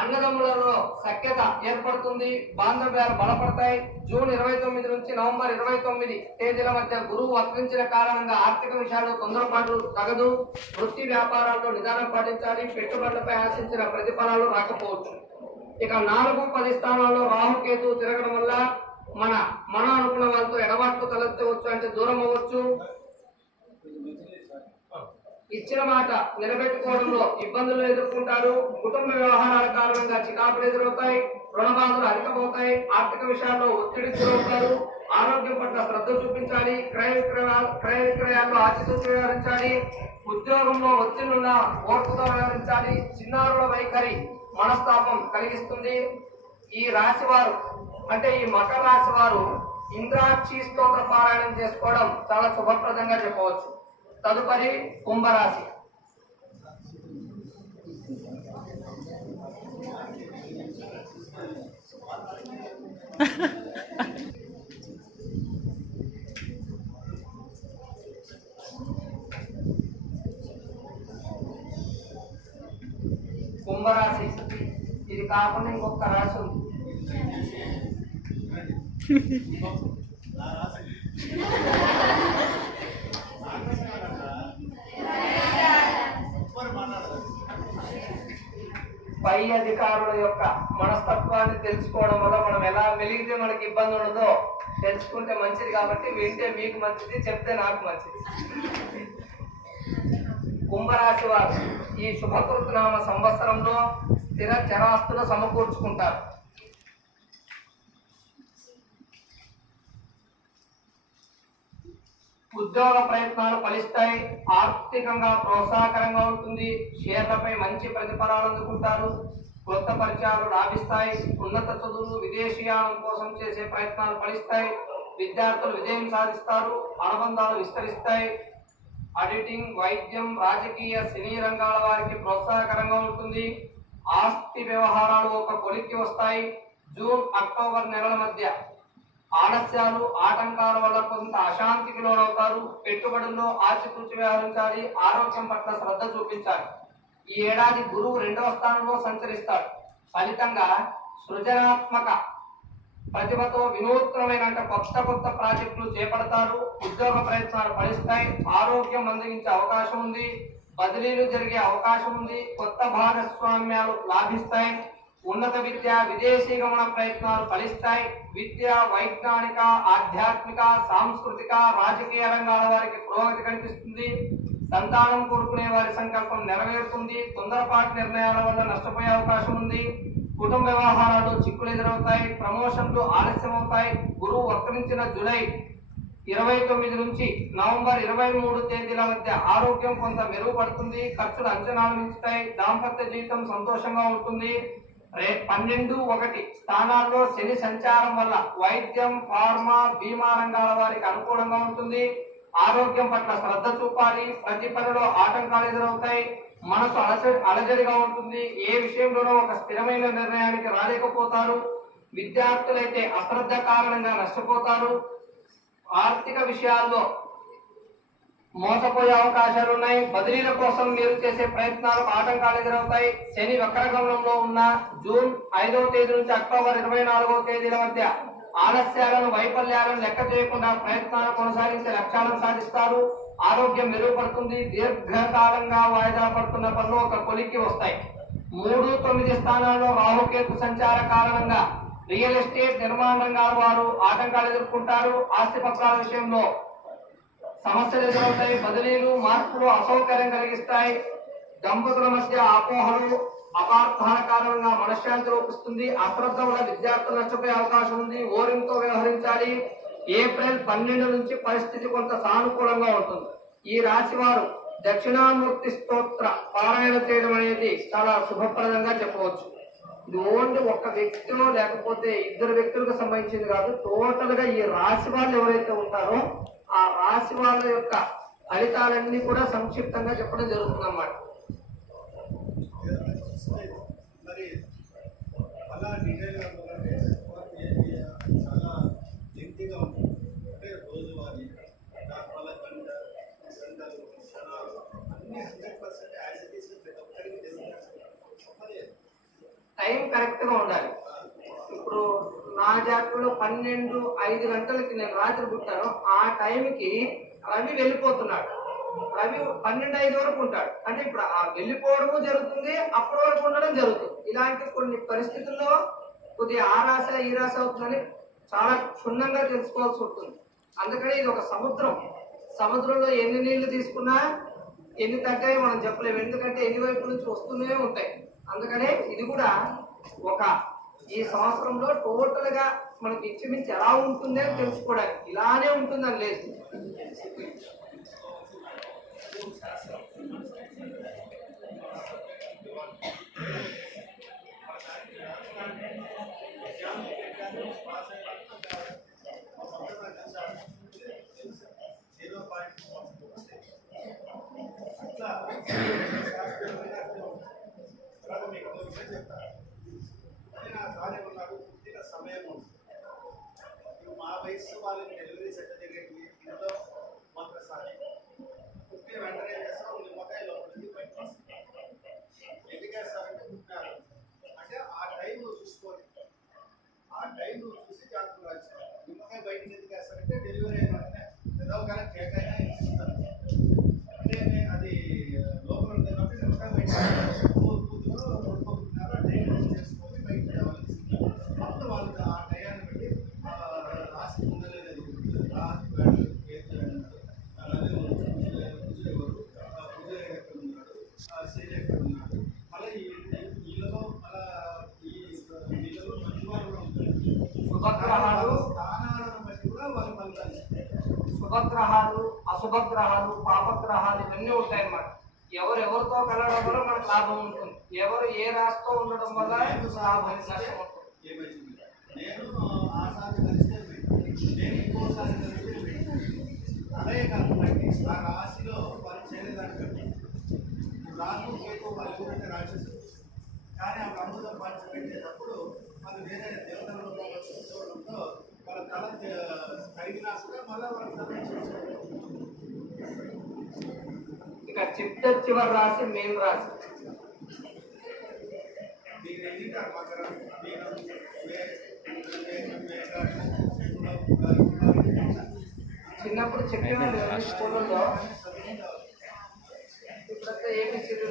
అన్నదమ్ములలో సఖ్యత ఏర్పడుతుంది, బాంధవ్యాలు బలపడతాయి. జూన్ 29 నుంచి నవంబర్ 29 తేదీల మధ్య గురువు వక్రించిన కారణంగా ఆర్థిక విషయాల్లో తొందరపాటు తగదు. వృత్తి వ్యాపారాల్లో నిదానం పాటించాలి. పెట్టుబడులపై ఆశించిన ప్రతిఫలాలు రాకపోవచ్చు. ఇక 4, 10 స్థానాల్లో రాహుకేతు తిరగడం వల్ల మన అనుకున్న వాళ్ళతో ఎడబాట్లు తలెత్తవచ్చు, అంటే దూరం అవ్వచ్చు. ఇచ్చిన మాట నిలబెట్టుకోవడంలో ఇబ్బందులు ఎదుర్కొంటారు. కుటుంబ వ్యవహారాల కారణంగా చికాకులు ఎదురవుతాయి, రుణబాధలు అధికమవుతాయి, ఆర్థిక విషయాల్లో ఒత్తిడి గురవుతారు. ఆరోగ్యం పట్ల శ్రద్ధ చూపించాలి. క్రయ విక్రయాల్లో ఆచితూచి వ్యవహరించాలి. ఉద్యోగంలో ఒత్తిళ్లున్న ఓర్పుతో వ్యవహరించాలి. చిన్నారుల వైఖరి మనస్తాపం కలిగిస్తుంది. ఈ రాశి వారు అంటే ఈ మకర రాశి వారు ఇంద్రాక్షి స్తోత్ర పారాయణం చేసుకోవడం చాలా శుభప్రదంగా చెప్పవచ్చు. తదుపరి కుంభరాశి. కుంభరాశి ఇది కాకుండా ఇంకొక రాశి ఉంది. పై అధికారుల యొక్క మనస్తత్వాన్ని తెలుసుకోవడం వల్ల మనం ఎలా మెలిగితే మనకి ఇబ్బంది ఉండదో తెలుసుకుంటే మంచిది. కాబట్టి వింటే మీకు మంచిది, చెప్తే నాకు మంచిది. కుంభరాశి వారు ఈ శుభకృతనామ సంవత్సరంలో స్థిర చరాస్తులు సమకూర్చుకుంటారు. ఉద్యోగ ప్రయత్నాలు ఫలిస్తాయి. ఆర్థికంగా ప్రోత్సాహకరంగా ఉంటుంది. షేర్లపై మంచి ప్రతిఫలాలు అందుకుంటారు. కొత్త పరిచయాలు లాభిస్తాయి. ఉన్నత చదువులు, విదేశీయానం కోసం చేసే ప్రయత్నాలు ఫలిస్తాయి. విద్యార్థులు విజయం సాధిస్తారు. అనుబంధాలు విస్తరిస్తాయి. ఆడిటింగ్, వైద్యం, రాజకీయ, సినీ రంగాల వారికి ప్రోత్సాహకరంగా ఉంటుంది. ఆస్తి వ్యవహారాలు ఒక కొలిక్కి వస్తాయి. జూన్, అక్టోబర్ నెలల మధ్య ఆలస్యాలు, ఆటంకాల వల్ల కొంత అశాంతికి లోనవుతారు. పెట్టుబడుల్లో ఆచితూచి వ్యవహరించాలి. ఆరోగ్యం పట్ల శ్రద్ధ చూపించాలి. ఈ ఏడాది గురువు 2వ స్థానంలో సంచరిస్తాడు. ఫలితంగా సృజనాత్మక ప్రతిభతో వినూత్నమైన కొత్త ప్రాజెక్టులు చేపడతారు. ఉద్యోగ ప్రయత్నాలు ఫలిస్తాయి. ఆరోగ్యం మందగించే అవకాశం ఉంది. బదిలీలు జరిగే అవకాశం ఉంది. కొత్త భాగస్వామ్యాలు లాభిస్తాయి. ఉన్నత విద్య, విదేశీ గమన ప్రయత్నాలు ఫలిస్తాయి. విద్య, వైజ్ఞానిక, ఆధ్యాత్మిక, సాంస్కృతిక, రాజకీయ రంగాల వారికి పురోగతి కనిపిస్తుంది. సంతానం కోరుకునే వారి సంకల్పం నెరవేరుతుంది. తొందరపాటు నిర్ణయాల వల్ల నష్టపోయే అవకాశం ఉంది. కుటుంబ వ్యవహారాలు చిక్కులు ఎదురవుతాయి. ప్రమోషన్లు ఆలస్యం అవుతాయి. గురువు వక్రించిన జూలై 29 నుంచి నవంబర్ 23 తేదీల మధ్య ఆరోగ్యం కొంత మెరుగుపడుతుంది. ఖర్చులు అంచనాలు మించుతాయి. దాంపత్య జీవితం సంతోషంగా ఉంటుంది. 12, 1 స్థానాల్లో శని సంచారం వల్ల వైద్యం, ఫార్మా, బీమా రంగాల వారికి అనుకూలంగా ఉంటుంది. ఆరోగ్యం పట్ల శ్రద్ధ చూపాలి. ప్రతి పనిలో ఆటంకాలు ఎదురవుతాయి. మనసు అలజడిగా ఉంటుంది. ఏ విషయంలోనూ ఒక స్థిరమైన నిర్ణయానికి రాలేకపోతారు. విద్యార్థులైతే అశ్రద్ధ కారణంగా నష్టపోతారు. ఆర్థిక విషయాల్లో మోసపోయే అవకాశాలు ఉన్నాయి. బదిలీల కోసం మీరు చేసే ప్రయత్నాలకు ఆటంకాలు ఎదురవుతాయి. శని వక్రగమనంలో ఉన్న జూన్ 5వ తేదీ నుంచి అక్టోబర్ 24వ తేదీల మధ్య ఆలస్యాలను, వైఫల్యాలను లెక్క చేయకుండా ప్రయత్నాలు కొనసాగించే లక్ష్యాలను సాధిస్తారు. ఆరోగ్యం మెరుగుపడుతుంది. దీర్ఘకాలంగా వాయిదా పడుతున్న పనులు ఒక కొలిక్కి వస్తాయి. 3, 9 స్థానాల్లో రాహుకేతు సంచార కారణంగా రియల్ ఎస్టేట్, నిర్మాణ రంగాల వారు ఆటంకాలు ఎదుర్కొంటారు. ఆస్తి పత్రాల విషయంలో సమస్యలు ఎదురవుతాయి. బదిలీలు, మార్పులు అసౌకర్యం కలిగిస్తాయి. దంపతుల మధ్య అపోహలు, అపార్థాల కారణంగా మనశ్శాంతి రూపిస్తుంది. అశ్రద్ధ వల్ల విద్యార్థులు నష్టపోయే అవకాశం ఉంది. ఓర్యంతో వ్యవహరించాలి. ఏప్రిల్ 12 నుంచి పరిస్థితి కొంత సానుకూలంగా ఉంటుంది. ఈ రాశి వారు దక్షిణామూర్తి స్తోత్ర పారాయణ చేయడం అనేది చాలా శుభప్రదంగా చెప్పవచ్చు. ఇది ఓన్లీ ఒక్క వ్యక్తిలో లేకపోతే ఇద్దరు వ్యక్తులకు సంబంధించింది కాదు. టోటల్ గా ఈ రాశి వాళ్ళు ఎవరైతే ఉంటారో ఆ రాశి వాళ్ళ యొక్క ఫలితాలన్నీ కూడా సంక్షిప్తంగా చెప్పడం జరుగుతుంది అన్నమాట. టైం కరెక్ట్ గా ఉండాలి. ఇప్పుడు నా జాతకంలో 12:05 గంటలకి నేను రాత్రి పుట్టాను. ఆ టైంకి రవి వెళ్ళిపోతున్నాడు. రవి 12:05 వరకు ఉంటాడు. అంటే ఇప్పుడు ఆ వెళ్ళిపోవడము జరుగుతుంది, అప్పటి వరకు ఉండడం జరుగుతుంది. ఇలాంటి కొన్ని పరిస్థితుల్లో కొద్దిగా ఆ రాశ ఈ రాశ అవుతుందని చాలా క్షుణ్ణంగా తెలుసుకోవాల్సి ఉంటుంది. అందుకని ఇది ఒక సముద్రం. సముద్రంలో ఎన్ని నీళ్లు తీసుకున్నా ఎన్ని తగ్గాయో మనం చెప్పలేము. ఎందుకంటే ఎన్ని వైపు నుంచి వస్తూనే ఉంటాయి. అందుకనే ఇది కూడా ఒక ఈ సంవత్సరంలో టోటల్ గా మనకి ఇంచుమించు ఎలా ఉంటుంది అని తెలుసుకోవడానికి. ఇలానే ఉంటుందని లేదు. మా వయసు వాళ్ళకి డెలివరీ సర్టిఫికేట్ ఇంట్లో మొదటిసారి పుట్టిన వెంటనే చేస్తాం నిమ్మకాయ లోపలికి బయట ఎందుకు వేస్తారంటే పుట్టినారు అంటే ఆ టైం చూసుకొని ఆ టైం చూసి జాతకం రాశారు. నిమ్మకాయ బయటకి ఎందుకు వేస్తారంటే డెలివరీ అయిన వెంటనే ఏదో కానీ కేక్ అయినా ఇస్తారు. అంటే అది లోపల ఉంటుంది కాబట్టి నిమ్మకాయ బయట కూతురు పుట్టినారు ఆ టైం చేసుకొని బయట తేవాలి. అప్పుడు వాళ్ళు ఆ టయాన్ని బట్టి రాసి ఉండలేదు అలాగే ఎక్కడ ఉన్నాడు శైలి ఎక్కడ ఉన్నాడు అలా వీళ్ళలో అలా ఈ వీళ్ళలో మంచి వాళ్ళు కూడా ఉంటారు. శుభగ్రహాలు స్థానాలను బట్టి కూడా వాళ్ళు ఫలితాలు శుభగ్రహాలు అశుభగ్రహాలు పాపగ్రహాలు ఇవన్నీ ఉంటాయన్నమాట. ఎవరెవరితో కలవడం వల్ల మనకు లాభం ఉంటుంది, ఎవరు ఏ రాశితో ఉండడం వల్ల లాభం నష్టం ఉంటుంది. నేను ఆసారి కలిస్తే నేను ఇంకోసారి కలిస్తే అలాగే కాకుండా ఆ రాశిలో వాళ్ళు చేయలేదానికంటే రాజు కేతు వాళ్ళు ఎవరైతే రాక్షసు కానీ ఆ అమృతం పంచిపెట్టేటప్పుడు వాళ్ళు వేరే దేవతలతో చూడడంతో వాళ్ళ తల కడిగినా కూడా మళ్ళీ వాళ్ళ తల ఇక చివరి రాశి మెయిన్ రాశి. మీరు ఎన్నింటారు మకరం చిన్నప్పుడు చెప్పేవాళ్ళు స్కూళ్ళలో. ఇప్పుడంతా ఏబిసిడీ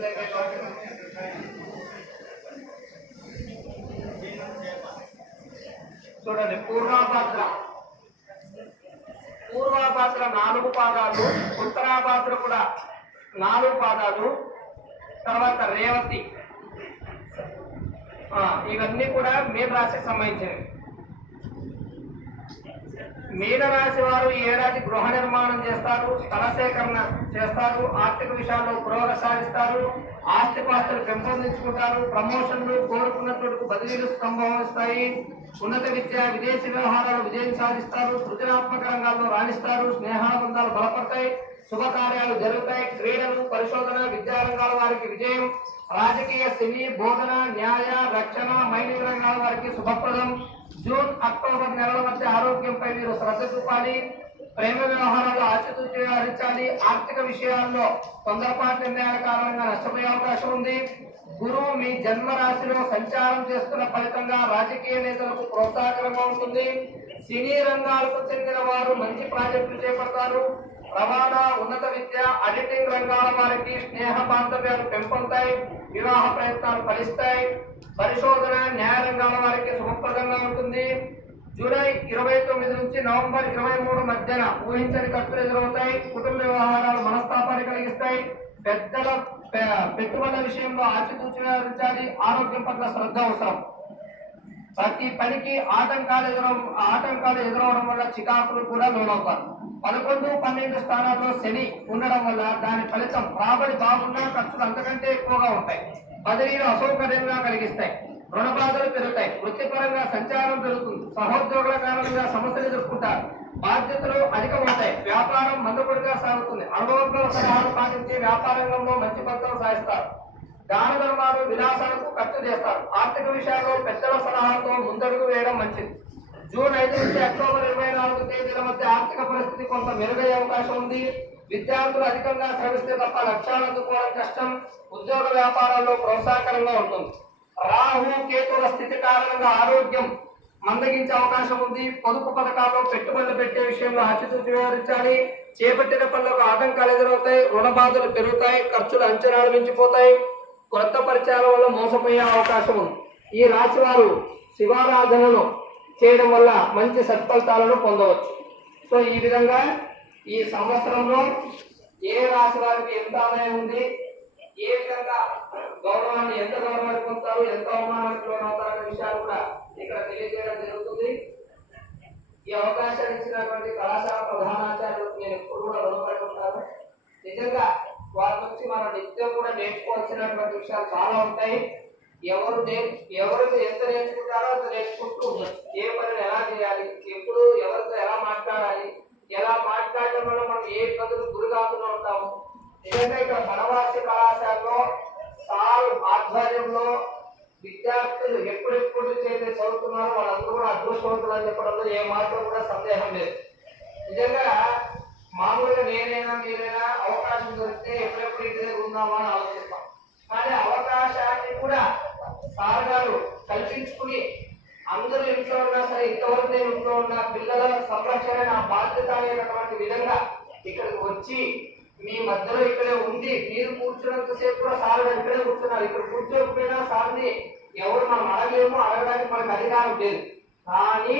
చూడండి. పూర్వాభాద్ర 4 పాదాలు, ఉత్తరాభాద్ర కూడా 4 పాదాలు, తర్వాత రేవతి, ఇవన్నీ కూడా మీన రాశికి సంబంధించినవి. మీనరాశి వారు ఈ ఏడాది గృహ నిర్మాణం చేస్తారు, స్థల సేకరణ చేస్తారు, ఆర్థిక విషయాల్లో పురోగతి సాధిస్తారు, ఆస్తిపాస్తులు పెంపొందించుకుంటారు, ప్రమోషన్లు, కోరుకున్న చోటుకు బదిలీలు సంభవిస్తాయి, ఉన్నత విద్య విదేశీ వ్యవహారాలు విజయం సాధిస్తారు, సృజనాత్మక రంగాల్లో రాణిస్తారు, స్నేహాబంధాలు బలపడతాయి, శుభకార్యాలు జరుగుతాయి, క్రీడలు, పరిశోధన, విద్యారంగాల వారికి విజయం, రాజకీయ, సినీ, బోధన, న్యాయ, రక్షణ, మైనింగ్ రంగాల వారికి శుభప్రదం. జూన్, అక్టోబర్ నెలల మధ్య ఆరోగ్యంపై మీరు శ్రద్ధ చూపాలి, ప్రేమ వ్యవహారాలు ఆచితూచి వ్యవహరించాలి, ఆర్థిక విషయాల్లో తొందరపాటు నిర్ణయాల కారణంగా నష్టపోయే అవకాశం ఉంది. గురువు మీ జన్మ రాశిలో సంచారం చేస్తున్న ఫలితంగా రాజకీయ నేతలకు ప్రోత్సాహకరంగా ఉంటుంది. సినీ రంగాలకు చెందిన వారు మంచి ప్రాజెక్టులు చేపడతారు. రవాణా, ఉన్నత విద్య, ఎడిటింగ్ రంగాల వారికి స్నేహ బాంధవ్యాలు పెంపొందుతాయి, వివాహ ప్రయత్నాలు ఫలిస్తాయి. పరిశోధన, న్యాయ రంగాల వారికి శుభప్రదంగా ఉంటుంది. జూలై 29 నుంచి నవంబర్ 23 మధ్యన ఊహించని ఖర్చులు ఎదురవుతాయి, కుటుంబ వ్యవహారాలు మనస్తాపాన్ని కలిగిస్తాయి, పెద్దల పెట్టుబడుల విషయంలో ఆచితూచి వ్యవహరించాలి, ఆరోగ్యం పట్ల శ్రద్ధ అవసరం. ప్రతి పనికి ఆటంకాలు ఎదురవడం వల్ల చికాకులు కూడా లోనవుతారు. 11, 12 స్థానాల్లో శని ఉండడం వల్ల దాని ఫలితం రాబడి బాగున్నా ఖర్చులు అంతకంటే ఎక్కువగా ఉంటాయి. బదిలీలు అసౌకర్యంగా కలిగిస్తాయి. రుణ బాధలు పెరుగుతాయి. వృత్తిపరంగా సంచారం పెరుగుతుంది. సహోద్యోగుల కారణంగా సమస్యలు ఎదుర్కొంటారు. బాధ్యతలు అధికమవుతాయి. వ్యాపారం మందకొడిగా సాగుతుంది. అనుభవజ్ఞుల సలహాలు పాటించి వ్యాపార రంగంలో మంచి ఫలితం సాధిస్తారు. దాన ధర్మాలు విలాసాలకు ఖర్చు చేస్తారు. ఆర్థిక విషయాల్లో పెద్దల సలహాలతో ముందడుగు వేయడం మంచిది. జూన్ 5 నుంచి అక్టోబర్ 24 తేదీల మధ్య ఆర్థిక పరిస్థితి కొంత మెరుగయ్యే అవకాశం ఉంది. విద్యార్థులు అధికంగా శ్రమిస్తే తప్ప లక్ష్యాలు అందుకోవడం కష్టం. ఉద్యోగ వ్యాపారాల్లో ప్రోత్సాహకరంగా ఉంటుంది. రాహు కేతువుల స్థితి కారణంగా ఆరోగ్యం మందగించే అవకాశం ఉంది. పొదుపు పథకాల్లో పెట్టుబడులు పెట్టే విషయంలో ఆచితూచి వ్యవహరించాలి. చేపట్టిన పనులకు ఆటంకాలు ఎదురవుతాయి. రుణ బాధలు పెరుగుతాయి. ఖర్చులు అంచనాలు మించిపోతాయి. కొత్త పరిచయాల వల్ల మోసపోయే అవకాశం ఉంది. ఈ రాశి వారు శివారాధనను చేయడం వల్ల మంచి సత్ఫలితాలను పొందవచ్చు. సో ఈ విధంగా ఈ సంవత్సరంలో ఏ రాశి వారికి ఎంత ఆదాయం ఉంది, ఏ విధంగా ఎంత గౌరవాన్ని పొందుతారు, ఎంత అవమానానికి లోనవుతారు అనే విషయాలు కూడా ఇక్కడ తెలియజేయడం జరుగుతుంది. ఈ అవకాశాన్ని ఇచ్చినటువంటి కళాశాల ప్రధానాచార్యులకు నేను ఎప్పుడు కూడా రుణపడి ఉంటాను. నిజంగా వారి నుంచి మనం నిత్యం కూడా నేర్చుకోవాల్సినటువంటి విషయాలు చాలా ఉంటాయి. ఎవరు ఎంత నేర్చుకుంటారో అంత నేర్చుకుంటూ ఉన్నారు. ఏ పనిని ఎలా చేయాలి, ఎప్పుడు ఎవరితో ఎలా మాట్లాడాలి, ఎలా మాట్లాడటం వల్ల మనం ఏ ఇబ్బందులు గురి కాకుండా ఉంటాము. నిజంగా ఇక్కడ వనవాసి కళాశాలలో సార్ ఆధ్వర్యంలో విద్యార్థులు ఎప్పుడెప్పుడు చేసి చదువుతున్నారో వాళ్ళందరూ కూడా అదృష్టవంతులు అని చెప్పడంలో ఏ మాత్రం కూడా సందేహం లేదు. నిజంగా మామూలుగా నేనైనా మీరైనా అవకాశం దొరికితే ఎప్పుడెప్పుడు ఇంటి దగ్గర ఉందామా అని ఆలోచిస్తాం. కానీ అవకాశాన్ని కూడా సార్ గారు కల్పించుకుని అందరూ ఇంట్లో ఉన్నా సరే ఇంతవరకు నేను ఇంట్లో ఉన్న పిల్లల సంరక్షణ నా బాధ్యత అనేటటువంటి విధంగా ఇక్కడికి వచ్చి మీ మధ్యలో ఇక్కడే ఉండి మీరు కూర్చున్నంత సేపు కూడా సార్ ఇక్కడే కూర్చున్నారు. ఇక్కడ కూర్చోకపోయినా సార్ని ఎవరు మనం అడగలేము, అడగడానికి మనకు అధికారం లేదు. కానీ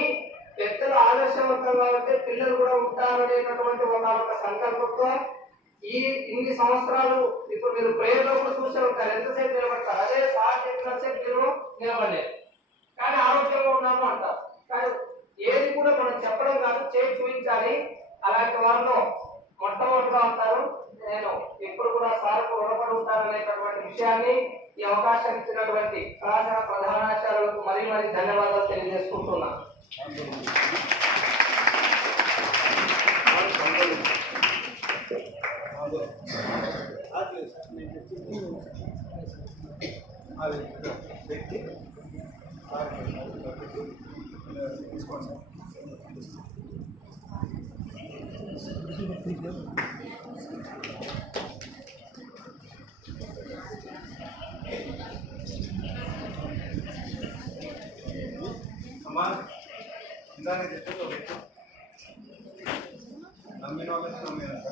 పెద్దలు ఆదర్శవంతంగా ఉంటే పిల్లలు కూడా ఉంటారనేటటువంటి ఒక సంకల్పంతో ఇన్ని సంవత్సరాలు ఇప్పుడు మీరు ప్రేయర్లో కూడా చూసే ఉంటారు. ఎంతసేపు నిలబడతారు, అదే సార్ చెప్పినంతసేపు మీరు నిలబడలేదు. కానీ ఆరోగ్యంగా ఉన్నాము అంటారు. కానీ ఏది కూడా మనం చెప్పడం కాదు, చేసి చూపించాలి. అలాంటి వారిలో మొట్టమొదటిగా ఉంటారు. నేను ఎప్పుడు కూడా సార్కు రుణపడి ఉంటాననేటటువంటి విషయాన్ని ఈ అవకాశం ఇచ్చినటువంటి కళాశాల ప్రధానాచార్యులకు మరీ ధన్యవాదాలు తెలియజేసుకుంటున్నాను. అమ్మా ఇందాక చెప్పేది నమ్మిన వాళ్ళకి నమ్మినంత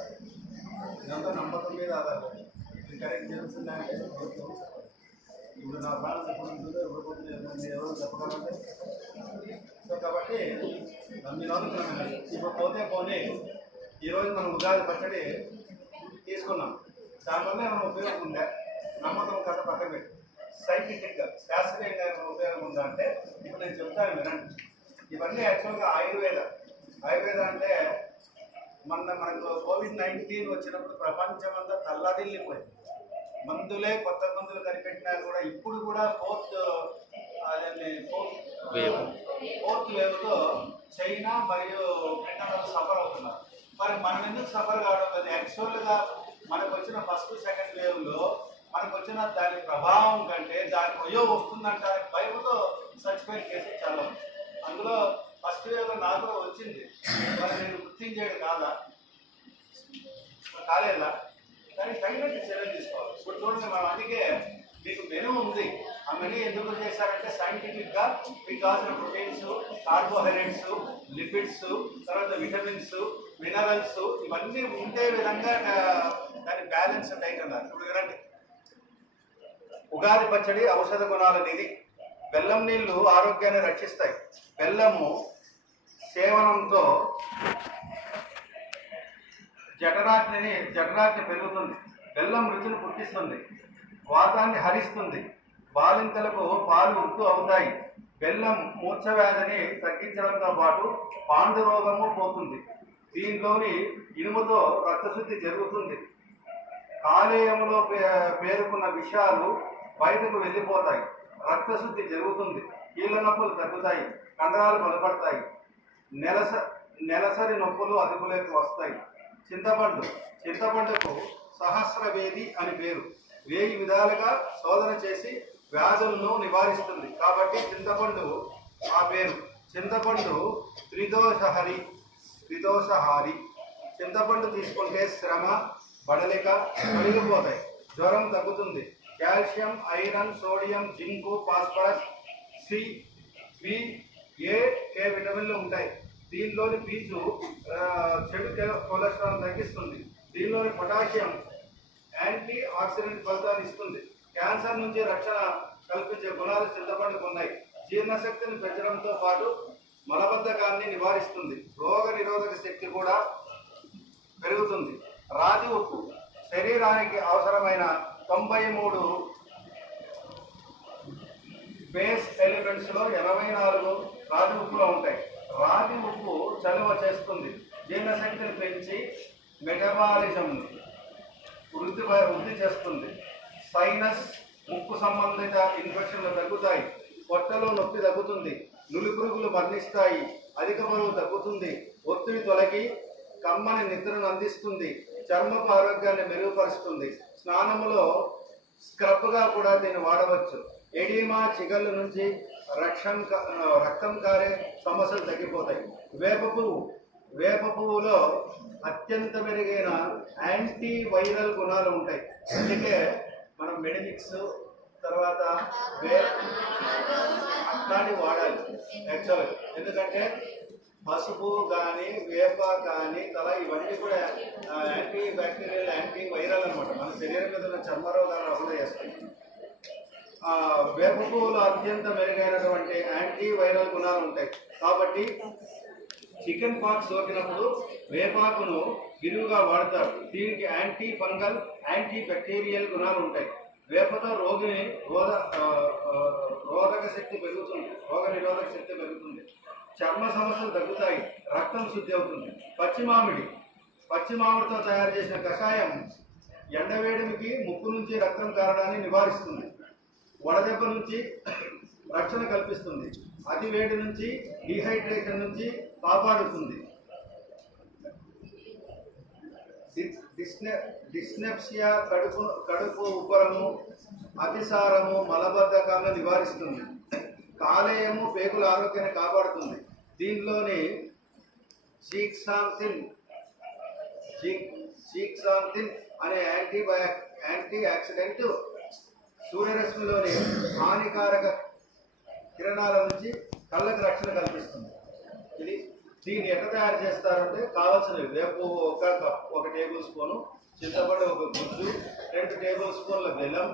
ఇదంతా నమ్మకం మీద ఆధారపడి ఇది కరెక్ట్ చేస్తుందంటే ఇప్పుడు నా ప్రాణం ఎప్పుడు ఉంటుందో ఎవరు చెప్పగలంటే సో కాబట్టి నమ్మిన వాళ్ళకి నమ్మినారు. ఇప్పుడు పోతే పోనీ ఈరోజు మనం ఉగాది పచ్చడి తీసుకున్నాం. దానివల్ల ఏమైనా ఉపయోగం ఉందా? నమ్మకం కథ పక్కన పెట్టి సైంటిఫిక్గా శాస్త్రీయంగా ఏమైనా ఉపయోగం ఉందా అంటే ఇప్పుడు నేను చెప్తాను వినండి. ఇవన్నీ యాక్చువల్గా ఆయుర్వేద అంటే మనకు COVID-19 వచ్చినప్పుడు ప్రపంచమంతా తల్లడిల్లిపోయింది. మందులే కొత్త మందులు కనిపెట్టినా కూడా ఇప్పుడు కూడా ఫోర్త్ వేవ్తో చైనా మరియు బ్రిటన్ సఫర్ అవుతున్నారు. మరి మనం ఎందుకు సఫర్ కావడం లేదు? యాక్చువల్గా మనకు వచ్చిన ఫస్ట్ సెకండ్ వేవ్లో మనకు వచ్చిన దాని ప్రభావం కంటే దాని ప్రయోగం వస్తుందంటే భయంతో చచ్చిపోయిన కేసులు చాలా ఉంది. అందులో ఫస్ట్ వేవ్లో నాకు కూడా వచ్చింది. మరి నేను గుర్తించేది కాలేదా? కానీ తగినట్టు చర్యలు తీసుకోవాలి. ఇప్పుడు చూడండి, మనం అందుకే మీకు మెనూ ఉంది. ఆ మెనూ ఎందుకు చేశారంటే సైంటిఫిక్గా మీకు కావాల్సిన ప్రోటీన్స్, కార్బోహైడ్రేట్స్, లిపిడ్స్, తర్వాత విటమిన్స్, మినరల్స్ ఇవన్నీ ఉండే విధంగా దాని బ్యాలెన్స్ డైట్ అన్నారు. ఇప్పుడు వినండి, ఉగాది పచ్చడి ఔషధ గుణాల నిధి. బెల్లం నీళ్లు ఆరోగ్యాన్ని రక్షిస్తాయి. బెల్లము సేవనంతో జఠరాగ్ని పెరుగుతుంది. బెల్లం రుచిని పుట్టిస్తుంది. వాతాన్ని హరిస్తుంది. బాలింతలకు పాలు ఉత్తు అవుతాయి. బెల్లం మూర్ఛవ్యాధిని తగ్గించడంతో పాటు పాండు రోగము పోతుంది. దీనిలోని ఇనుముతో రక్తశుద్ధి జరుగుతుంది. కాలేయంలో పేరుకున్న విషాలు బయటకు వెళ్ళిపోతాయి. రక్తశుద్ధి జరుగుతుంది. కీళ్ళ నొప్పులు తగ్గుతాయి. కండరాలు బలపడతాయి. నెలసరి నొప్పులు అదుపులోకి వస్తాయి. చింతపండుకు సహస్రవేది అని పేరు. 1000 విధాలుగా శోధన చేసి వ్యాధులను నివారిస్తుంది కాబట్టి చింతపండు ఆ పేరు. చింతపండు త్రిదోషహారి. చింతపండు తీసుకుంటే శ్రమ, బడలిక తొలగిపోతాయి. జ్వరం తగ్గుతుంది. Calcium, iron, sodium, zinc, phosphorus, C, B, A విటమిన్లు ఉంటాయి. దీనిలోని పీచు చెడు కొలెస్ట్రాల్ తగ్గిస్తుంది. దీనిలోని పొటాషియం యాంటీ ఆక్సిడెంట్ ఫలితాన్ని ఇస్తుంది. క్యాన్సర్ నుంచి రక్షణ కల్పించే గుణాలు చింతపండుకు ఉన్నాయి. జీర్ణశక్తిని పెంచడంతో పాటు మలబద్ధకాన్ని నివారిస్తుంది. రోగ నిరోధక శక్తి కూడా పెరుగుతుంది. రాతి ఉప్పు శరీరానికి అవసరమైన 93 బేస్ ఎలిమెంట్స్లో 84 రాతి ఉప్పులో ఉంటాయి. రాతి ఉప్పు చలువ చేస్తుంది. జీర్ణశక్తిని పెంచి మెటబాలిజంను వృద్ధి చేస్తుంది. సైనస్, ముక్కు సంబంధిత ఇన్ఫెక్షన్లు తగ్గుతాయి. పొట్టలో నొప్పి తగ్గుతుంది. నులిపురుగులు మరణిస్తాయి. అధిక బరువు తగ్గుతుంది. ఒత్తిడి తొలగి కమ్మని నిద్రను అందిస్తుంది. చర్మపు ఆరోగ్యాన్ని మెరుగుపరుస్తుంది. స్నానములో స్క్రబ్గా కూడా దీన్ని వాడవచ్చు. ఎడిమా, చిగళ్ళ నుంచి రక్తం కారే సమస్యలు తగ్గిపోతాయి. వేప పువ్వులో అత్యంత మెరుగైన యాంటీ వైరల్ గుణాలు ఉంటాయి. అందుకే మనం మెడిమిక్స్ తర్వాత అట్లాంటివి వాడాలి యాక్చువల్గా. ఎందుకంటే పసుపు కానీ వేప కానీ ఇవన్నీ కూడా యాంటీ బ్యాక్టీరియల్, యాంటీ వైరల్ అనమాట. మన శరీరం మీద ఉన్న చర్మ రోగాలు రాకుండా చేస్తాయి. వేప పువ్వులో అత్యంత మెరుగైనటువంటి యాంటీ వైరల్ గుణాలు ఉంటాయి. కాబట్టి చికెన్ పాక్స్ సోకినప్పుడు వేపాకును విరివిగా వాడతారు. దీనికి యాంటీ ఫంగల్, యాంటీ బ్యాక్టీరియల్ గుణాలు ఉంటాయి. వేపతో రోగిని రోగ నిరోధక శక్తి పెరుగుతుంది. చర్మ సమస్యలు తగ్గుతాయి. రక్తం శుద్ధి అవుతుంది. పచ్చి మామిడితో తయారు చేసిన కషాయం ఎండవేడిమికి, ముక్కు నుంచి రక్తం కారడాన్ని నివారిస్తుంది. వడదెబ్బ నుంచి రక్షణ కల్పిస్తుంది. అతి వేడి నుంచి, డీహైడ్రేషన్ నుంచి కాపాడుతుంది. డిస్నెప్సియా, కడుపు ఉబ్బరము, అతిసారము, మలబద్ధకాలను నివారిస్తుంది. కాలేయము, పేగుల ఆరోగ్యాన్ని కాపాడుతుంది. దీనిలోని సీక్సాంతిన్ అనే యాంటీ ఆక్సిడెంట్ సూర్యరశ్మిలోని హానికారక కిరణాల నుంచి కళ్ళకు రక్షణ కల్పిస్తుంది. దీన్ని ఎట్లా తయారు చేస్తారంటే కావాల్సినవి: వేపు 1 టేబుల్ స్పూను, చింతపండు 1 గుజ్జు, 2 టేబుల్ స్పూన్ల బెల్లం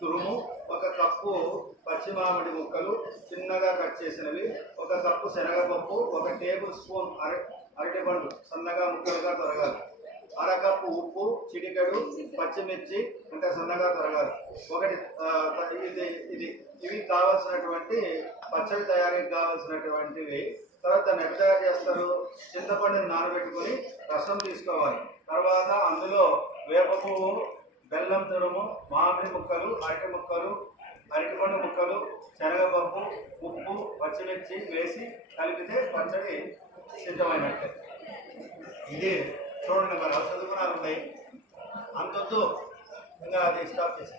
తురుము, 1 కప్పు పచ్చి మామిడి ముక్కలు చిన్నగా కట్ చేసినవి, 1 కప్పు శనగపప్పు, 1 టేబుల్ స్పూన్ అరటిపండు సన్నగా ముక్కలుగా తొరగాలి, 1/2 కప్పు ఉప్పు, చిటికెడు పచ్చిమిర్చి అంటే సన్నగా తొరగాలి. ఇవి కావాల్సినటువంటి పచ్చడి తయారీకి కావాల్సినటువంటివి. తర్వాత దాన్ని ఎట్లా తయారు చేస్తారు? చింతపండుని నానబెట్టుకొని రసం తీసుకోవాలి. తర్వాత అందులో వేప పువ్వు, బెల్లం తురుము, మామిడి ముక్కలు, అరటిపండు ముక్కలు, శనగపప్పు, ఉప్పు, పచ్చిమిర్చి వేసి కలిపితే పచ్చడి సిద్ధమైనట్టే. ఇది చూడండి, మరి ఔషధ గుణాలు ఉన్నాయి. అంతొద్దు ఇంకా అది స్టాప్ చేసి